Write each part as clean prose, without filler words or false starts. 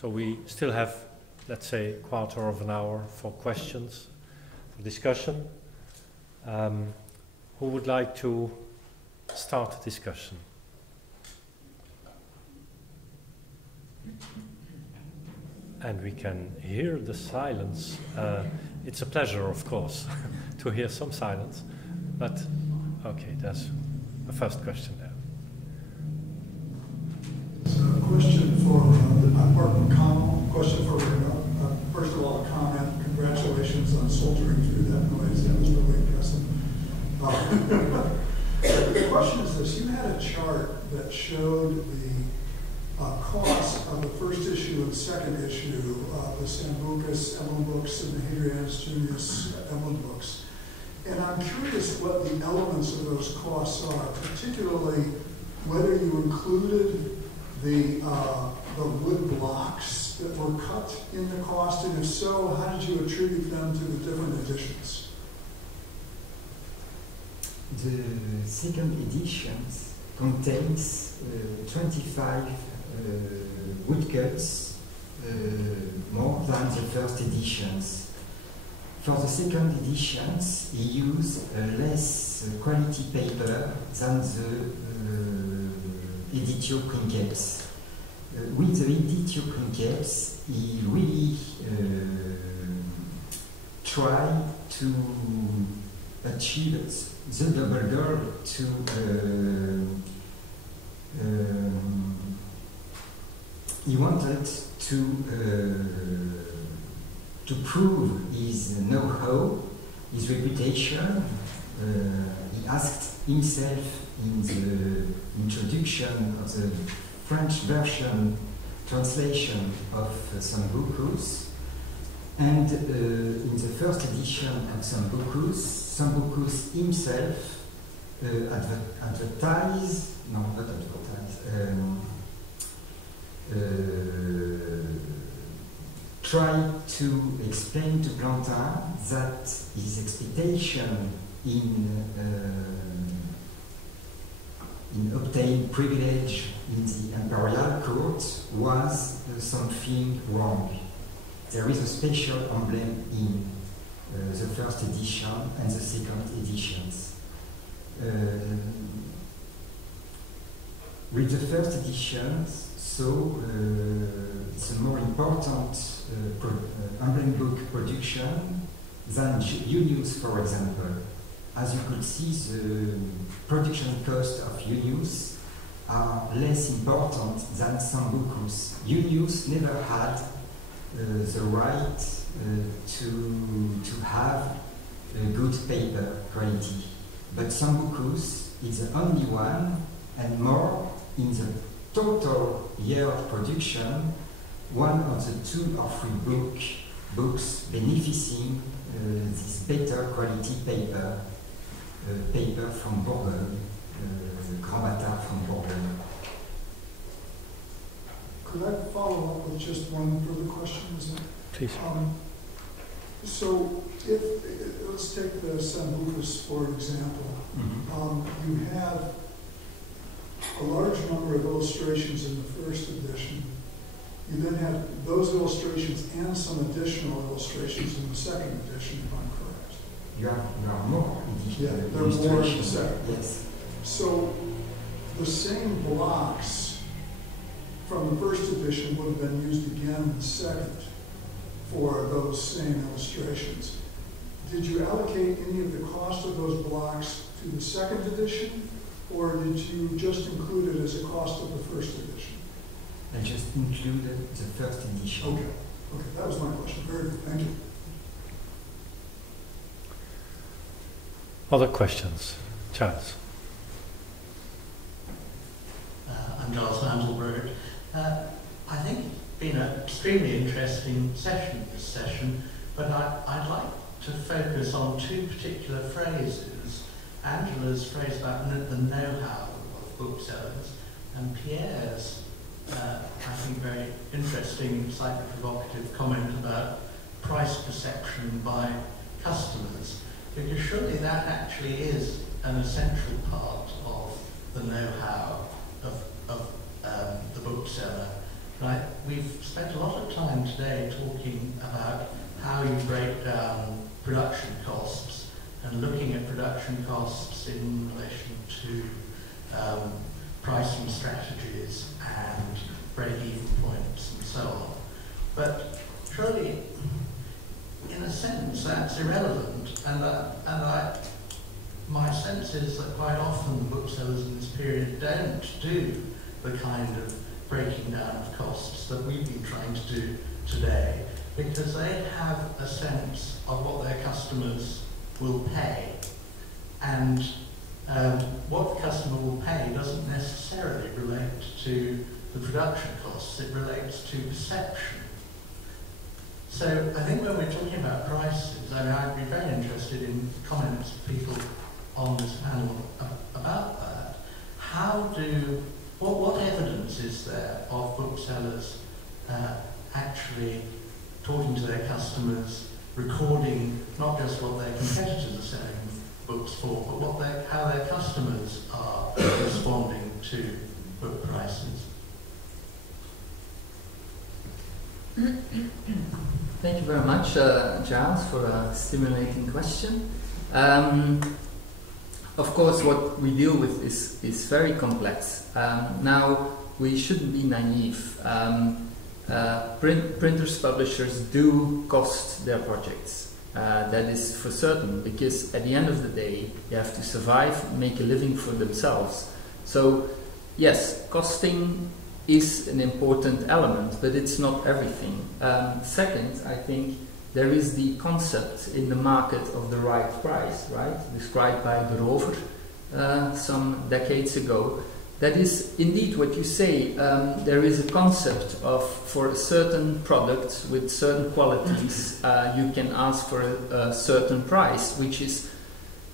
So we still have, let's say, a quarter of an hour for questions, for discussion. Who would like to start the discussion? And we can hear the silence. It's a pleasure, of course, to hear some silence. But, okay, that's a first question there. So a question for Mark McConnell, question for Renaud. First of all, a comment. Congratulations on soldiering through that noise. That was really impressive. The question is this. You had a chart that showed the cost of the first issue and second issue of the Sambucus emblem books and the Hadrianus Junius emblem books. And I'm curious what the elements of those costs are, particularly whether you included the wood blocks that were cut in the cost, and if so, how did you attribute them to the different editions? The second edition contains 25 woodcuts, more than the first editions. For the second editions, he used less quality paper than the editio princeps. With the editio princeps, he really tried to achieve the double goal he wanted to prove his know-how, his reputation. He asked himself in the introduction of the French version translation of Sambucus, and in the first edition of Sambucus himself tried to explain to Plantin that his expectation in obtaining privilege in the imperial court was something wrong. There is a special emblem in the first edition and the second editions. With the first edition, so it's a more important emblem book production than Junius, for example. As you could see, the production cost of Junius are less important than Sambucus. Junius never had the right to have a good paper quality. But Sambucus is the only one, and more in the total year of production, one of the 2 or 3 books benefiting this better quality paper, paper from Bourgogne, Grand Bâtard from Bourgogne. Could I follow up with just one further question? Please. So, let's take the Sambucus for example. Mm-hmm. You have a large number of illustrations in the first edition. You then have those illustrations and some additional illustrations in the second edition, if I'm correct. There are more. Yeah, there are more in the second. Yes. So, the same blocks from the first edition would have been used again in the second for those same illustrations. Did you allocate any of the cost of those blocks to the second edition, or did you just include it as a cost of the first edition? I just included the first edition. Okay, that was my question. Very good, thank you. Other questions? Charles. I'm Giles Mandelbrot. I think it's been an extremely interesting session, this session, but I'd like to focus on 2 particular phrases. Angela's phrase about the know-how of booksellers, and Pierre's, I think, very interesting, slightly provocative comment about price perception by customers. Because surely that actually is an essential part of the know-how of the bookseller. Right? We've spent a lot of time today talking about how you break down production costs and looking at production costs in relation to pricing strategies and break-even points and so on. But surely, in a sense, that's irrelevant, and my sense is that quite often booksellers in this period don't do the kind of breaking down of costs that we've been trying to do today, because they have a sense of what their customers will pay, and what the customer will pay doesn't necessarily relate to the production costs, it relates to perception. So I think when we're talking about prices, I mean, I'd be very interested in comments of people on this panel about that. What evidence is there of booksellers actually talking to their customers, recording not just what their competitors are selling books for, but how their customers are responding to book prices? Thank you very much, Giles, for a stimulating question. Of course, what we deal with is very complex. Now, we shouldn't be naive. Printers, publishers do cost their projects. That is for certain, because at the end of the day, they have to survive, make a living for themselves. So, yes, costing is an important element, but it's not everything. Second, I think there is the concept in the market of the right price, right? Described by de Rover some decades ago. That is indeed what you say. There is a concept of, for a certain product with certain qualities, you can ask for a certain price, which is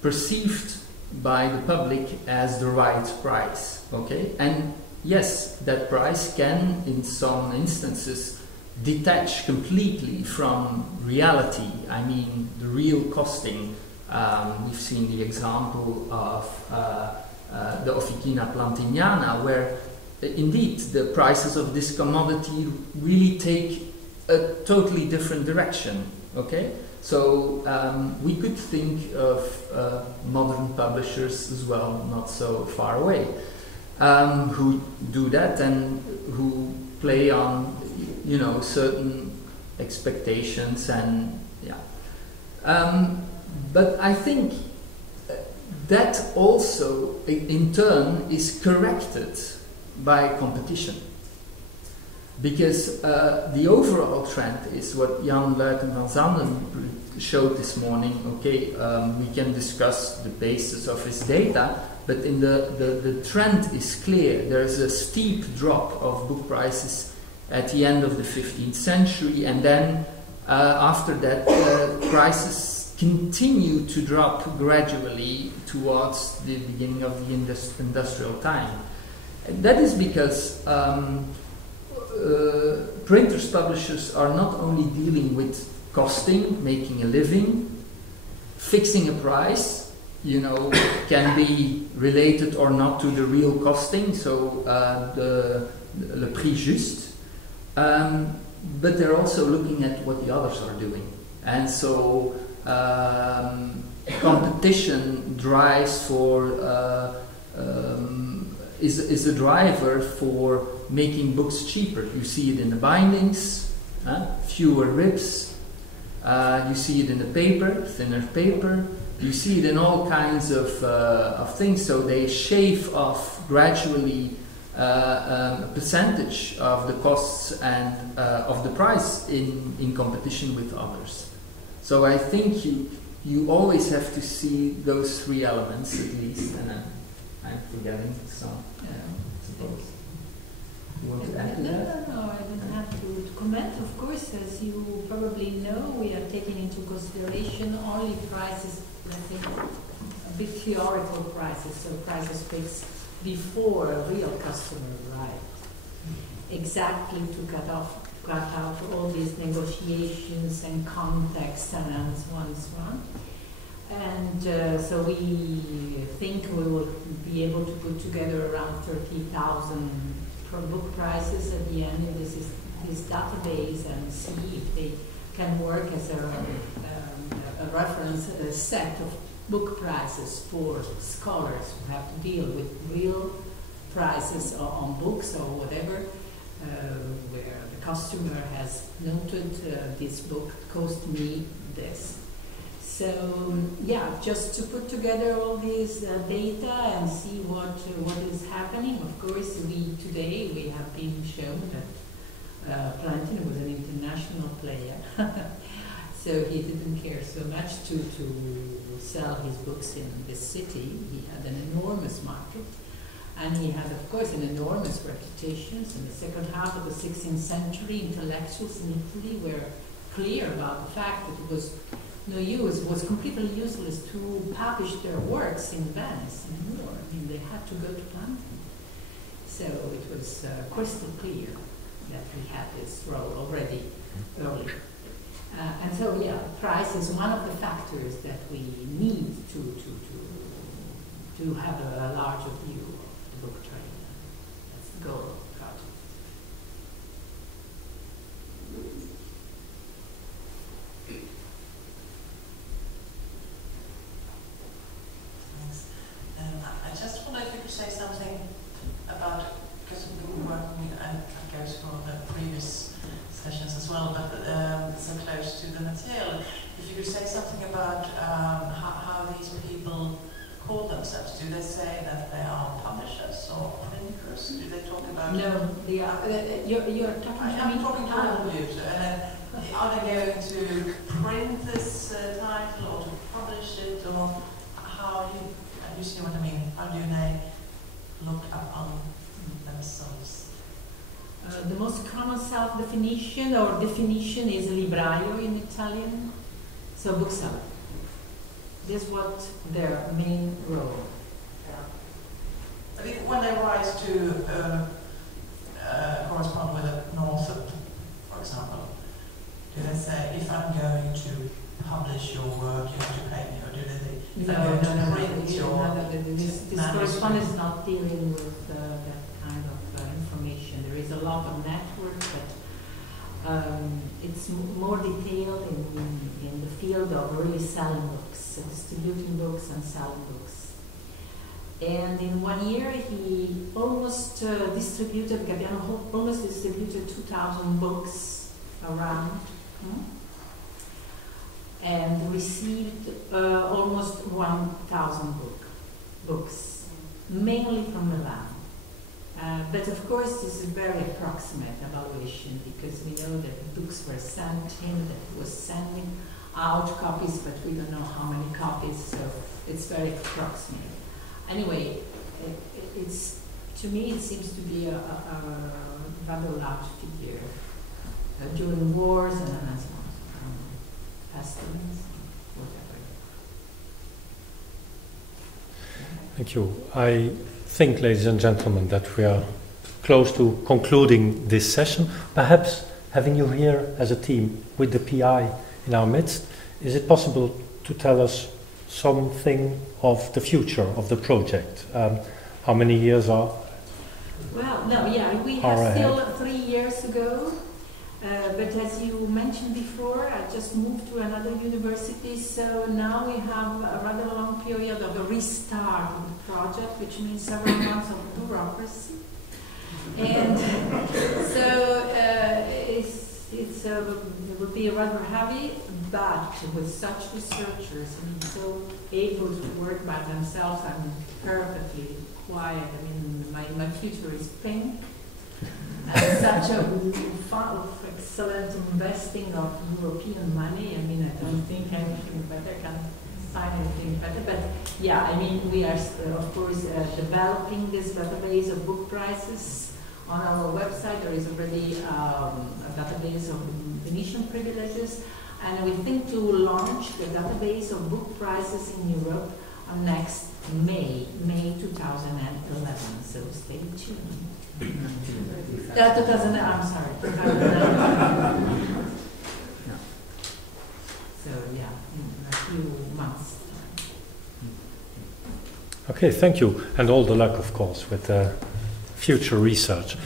perceived by the public as the right price, okay? And yes, that price can, in some instances, detach completely from reality. I mean, the real costing. We've seen the example of the Officina Plantignana, where indeed the prices of this commodity really take a totally different direction. Okay, so we could think of modern publishers as well, not so far away, who do that and who play on, you know, certain expectations and yeah. But I think that also, in turn, is corrected by competition. Because the overall trend is what Jan Luijten van Zanden showed this morning. Okay, we can discuss the basis of his data, but in the trend is clear. There is a steep drop of book prices at the end of the 15th century, and then after that prices continue to drop gradually towards the beginning of the industrial time. And that is because printers, publishers are not only dealing with costing, making a living, fixing a price, you know, can be related or not to the real costing, so le prix juste, but they're also looking at what the others are doing. And so competition drives for is a driver for making books cheaper. You see it in the bindings, fewer ribs. You see it in the paper, thinner paper. You see it in all kinds of things. So they shave off gradually a percentage of the costs and of the price in competition with others. So I think you always have to see those three elements at least, and I'm forgetting some, I suppose. You want to add to that? No, I don't have to comment. Of course, as you probably know, we are taking into consideration only prices, let's say, a bit theoretical prices, so prices fixed before a real customer arrived. Exactly to cut out all these negotiations and context and so on and so on. And so we think we will be able to put together around 30,000 book prices at the end in this database and see if they can work as a reference set of book prices for scholars who have to deal with real prices on books or whatever, where the customer has noted this book cost me this. So yeah, just to put together all these data and see what is happening. Of course, today we have been shown that Plantin was an international player, so he didn't care so much to sell his books in this city. He had an enormous market, and he had, of course, an enormous reputation. So in the second half of the 16th century, intellectuals in Italy were clear about the fact that it was was completely useless to publish their works in Venice anymore. I mean, they had to go to Plantin. So it was crystal clear that we had this role already early. And so, yeah, price is one of the factors that we need to have a larger view of the book trade. That's the goal of the project. Thanks. I just wonder if you could say something about, because we were working, and it goes for the previous sessions as well, but so close to the material. If you could say something about how these people call themselves. Do they say that they are publishers or printers? Do they talk about... No, they are, you're talking to me? I'm talking to all of you. Are they going to print this title or to publish it, or how do you see what I mean? How do they look upon themselves? The most common self-definition or definition is libraio in Italian, so bookseller. This is what their main role. I think when they rise to correspond with a author, for example, do they say, if I'm going to publish your work, you have to pay me, or do they say, if I'm going to print your this correspondence is not dealing with that kind of information. There is a lot of network, but it's more detailed in the field of really selling books, distributing books and selling books. And in 1 year, he almost distributed 2,000 books around, and received almost 1,000 books, mainly from Milan. But of course, this is a very approximate evaluation, because we know that the books were sent him, that he was sending out copies, but we don't know how many copies, so it's very approximate. Anyway, to me it seems to be a rather large figure during wars and pestilence, whatever. Thank you. I think, ladies and gentlemen, that we are close to concluding this session. Perhaps having you here as a team with the PI in our midst, is it possible to tell us something of the future of the project? How many years are? Well, no, yeah, we have still 3 years to go. But as you mentioned before, I just moved to another university, so now we have a rather long period of a restart of the project, which means several months of bureaucracy. And so it will be rather heavy, but with such researchers, I mean, so able to work by themselves, I'm perfectly quiet. I mean, my future is pink. And such a excellent investing of European money. I mean, I don't think anything better can find anything better. But yeah, I mean, we are of course developing this database of book prices. On our website, there is already a database of Venetian privileges, and we think to launch the database of book prices in Europe on next May 2011. So stay tuned. 2000, I'm sorry. 2009. So yeah, in a few months. Okay, thank you, and all the luck, of course, with the future research.